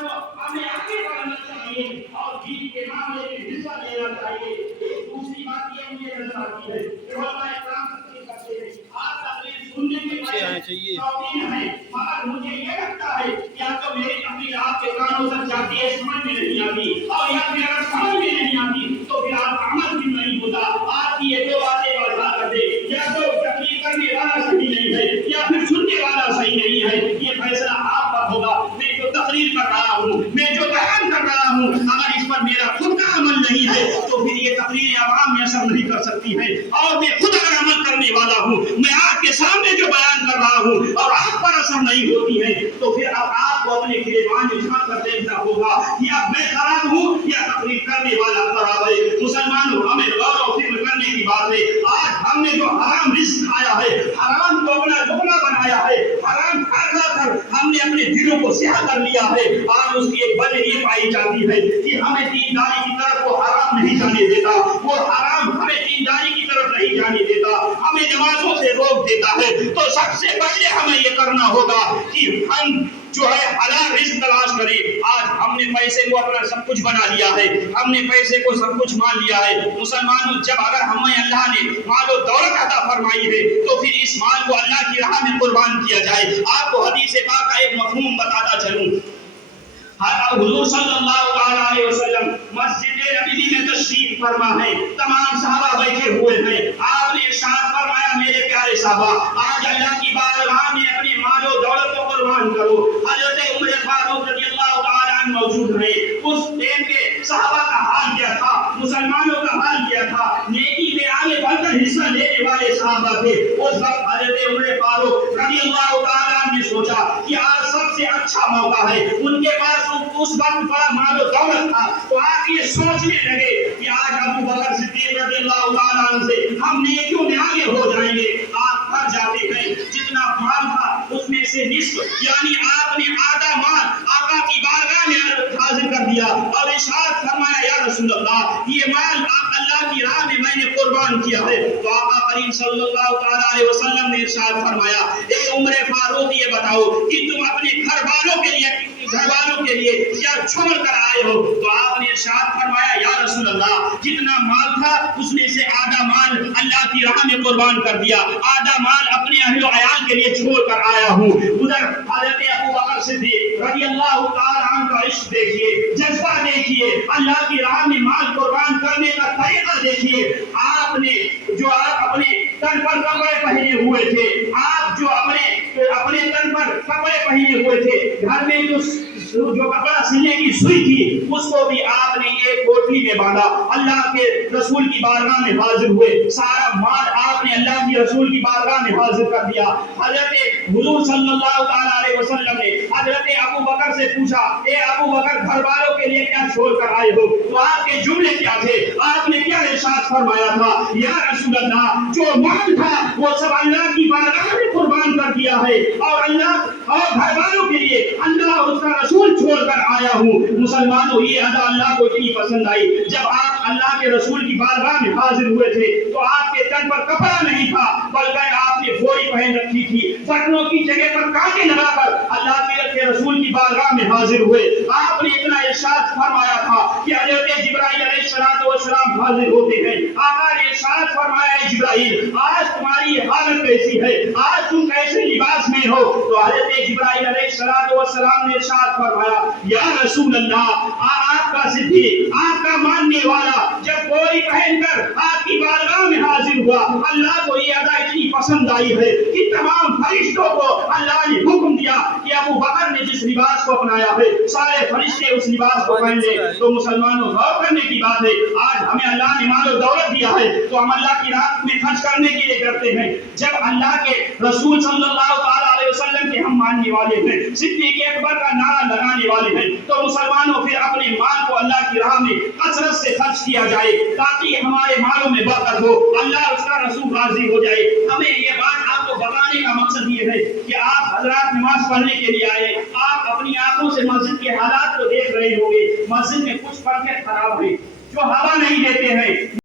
ہمیں آگے بڑھنا چاہیے اور دین کے معاملے میں حصہ لینا چاہیے. دوسری بات یہ مجھے نظر آتی ہے کہ علماء کرام تقریر کرتے ہیں. آپ تقریر سننے کے شوقین ہیں، مگر مجھے یہ لگتا ہے کہ یا تو میری تقریر آپ کے کانوں تک جاتی ہے، سمجھ میں نہیں آتی، اور یا پھر اگر سمجھ میں نہیں آتی تو پھر آپ کا عمل بھی نہیں ہوتا. آپ کی یہ دو باتیں وضاح کر دے، یا تو تقریر کرنے والا صحیح نہیں ہے یا پھر سننے والا صحیح نہیں ہے. یہ فیصلہ آپ کا ہوگا. میں جو تقریر کر رہا ہوں، میں جو بیان کر رہا ہوں، اگر اس پر میرا خود کا عمل نہیں ہے تو پھر یہ تقریر عوام میں اثر نہیں کر سکتی ہے. اور میں خود اگر عمل کرنے والا ہوں، میں آپ کے سامنے جو بیان کر رہا ہوں اور آپ پر اثر نہیں ہوتی ہے تو پھر اب آپ کو اپنے گریبان میں جھانک کر دیکھنا ہوگا یا میں خراب ہوں یا تقریر کرنے والا خراب ہے. مسلمانوں، ہمیں غور و فکر کرنے کی بات ہے. آج ہم نے جو حرام رزق کھایا ہے، حرام کو اپنا لقمہ بنایا ہے، حرام کھا کھا کر ہم نے اپنے دلوں کو سیاہ کر لیا ہے. آج اس کی ایک وجہ یہ پائی جاتی ہے کہ ہمیں دینداری کی طرف وہ حرام نہیں جانے دیتا، وہ حرام ہمیں دینداری کی طرف نہیں جانے دیتا، ہمیں نمازوں سے روک دیتا ہے. تو سب سے پہلے ہمیں یہ کرنا ہوگا کہ ہم جو ہے حلال رزق تلاش کریں. آج ہم نے پیسے کو اپنا سب کچھ بنا لیا ہے، ہم نے پیسے کو سب کچھ مان لیا ہے. مسلمانوں، جب اگر ہمیں اللہ نے مال و دولت عطا فرمائی ہے تو پھر اس مال کو اللہ کی راہ میں قربان کیا جائے. آپ کو حدیث پاک کا ایک مفہوم بتاتا چلوں. حضور صلی اللہ علیہ وسلم مسجد نبوی میں تشریف فرما ہے، تمام صحابہ بیٹھے ہوئے ہیں. آپ نے ارشاد فرمایا، میرے پیارے صحابہ، آج اللہ کی بارگاہ میں اپنے مال و دولت کو قربان کرو. حضرت عمر فاروق رضی اللہ تعالی عنہ موجود ہیں. اس ٹائم کے صحابہ کا حال کیا تھا، مسلمانوں کا حال کیا تھا؟ نیکی میں آگے بڑھ کر حصہ لینے والے صحابہ تھے. اس وقت حضرت عمر فاروق رضی اللہ تعالی عنہ نے سوچا کہ آج سب سے اچھا موقع ہے. ان کے پاس اس وقت بڑا مال و دولت تھا، تو آپ یہ سوچنے لگے کہ آج ابو بکر صدیق رضی اللہ تعالی عنہ سے ہم نیکیوں میں آگے ہو جائیں گے. آپ کر جاتے ہیں. جتنا مال تھا اس میں سے نصف، یعنی آپ نے آدھا مال آقا کی بارگاہ میں حاضر کر دیا اور ارشاد فرمایا، یا رسول اللہ، یہ مال اللہ کی راہ میں میں نے قربان کیا ہے. تو آقا کریم صلی اللہ تعالی علیہ وسلم نے ارشاد فرمایا، اے عمر فاروق، یہ بتاؤ کہ تم اپنے گھر والوں کے لیے کیا چھوڑ کر آئے ہو؟ تو آپ نے ارشاد فرمایا، یا رسول اللہ، جتنا مال تھا اس میں سے آدھا مال اللہ کی راہ میں قربان کر دیا، آدھا مال اپنے اہل و عیال کے لیے چھوڑ کر آیا ہوں. ادھر حضرت ابو بکر صدیق رضی اللہ تعالی عنہ کا عشق دیکھیے، جذبہ دیکھیے، اللہ کی راہ میں مال قربان کرنے کا طریقہ دیکھیے. آپ نے جو آپ اپنے تن پر کپڑے پہنے ہوئے تھے، آپ جو اپنے تن پر کپڑے پہنے ہوئے تھے، گھر میں جو کپڑا سلنے کی سوئی تھی اس کو بھی آپ نے ایک پوٹلی میں باندھا، اللہ کے رسول کی بارگاہ میں حاضر ہوئے. سارا مال آپ نے اللہ کے رسول کی بارگاہ میں حاضر کر دیا. حضرت حضور صلی اللہ تعالی علیہ وسلم نے حضرت ابو بکر سے پوچھا، اے ابو بکر، گھر والوں کے لیے کیا چھوڑ کر آئے ہو؟ تو آپ کے جملے کیا تھے؟ آپ نے کیا ارشاد فرمایا تھا؟ یا رسول اللہ، جو مال تھا وہ سب اللہ کی بارگاہ میں قربان کر دیا ہے، اور اللہ اور گھر والوں کے لیے اللہ اور اس کا رسول چھوڑ کر آیا ہوں. مسلمانوں، یہ ادا اللہ کو اتنی پسند آئی. جب آپ اللہ کے رسول کی بارگاہ میں حاضر ہوئے تھے تو آپ کے تن پر کپڑا نہیں تھا، بلکہ آپ نے بوری پہن رکھی تھی. بٹنوں کی جگہ پر کانٹے لگا کر اللہ کے رسول کی بارگاہ میں حاضر ہوئے. آپ نے اتنا ارشاد فرمایا تھا کہ حضرت جبرائیل علیہ السلام حاضر ہوتے ہیں. آقا نے ارشاد فرمایا، ہے جبرائیل، آج تمہاری حالت کیسی ہے؟ آج تم کیسے لباس میں ہو؟ تو حضرت جبرائیل علیہ السلام نے ارشاد فرمایا، یا رسول اللہ، آپ کا صدیق، آپ کا ماننے والا جب بوری پہن کر آپ کی بارگاہ میں حاضر ہوا، اللہ کو یہ ادا اتنی پسند آئی ہے کہ تمام فرشتوں کو اللہ نے حکم دیا کہ ابو بکر نے جس لباس کو اپنایا ہے سارے فرشتے اس لباس کو پہن لیں. تو مسلمانوں، غور کرنے کی بات ہے، آج ہمیں اللہ نے مال و دولت دیا ہے تو ہم اللہ کی راہ میں خرچ کرنے کے لیے کرتے ہیں. جب اللہ کے رسول صلی اللہ تعالی علیہ وسلم کے ہم ماننے والے ہیں، صدیق اکبر کا نعرہ لگانے والے ہیں، تو مسلمانوں پھر اپنے مال کو اللہ کی راہ میں کثرت سے خرچ کیا جائے تاکہ ہمارے مالوں میں برکت ہو، اللہ اور اس کا رسول راضی ہو جائے. ہمیں یہ بات آپ کو بتانے کا مقصد یہ ہے کہ آپ حضرات نماز پڑھنے کے لیے آئے، آپ اپنی آنکھوں سے مسجد کے حالات کو دیکھ رہے ہوں گے. مسجد میں کچھ پنکھے خراب ہیں جو ہوا نہیں دیتے ہیں.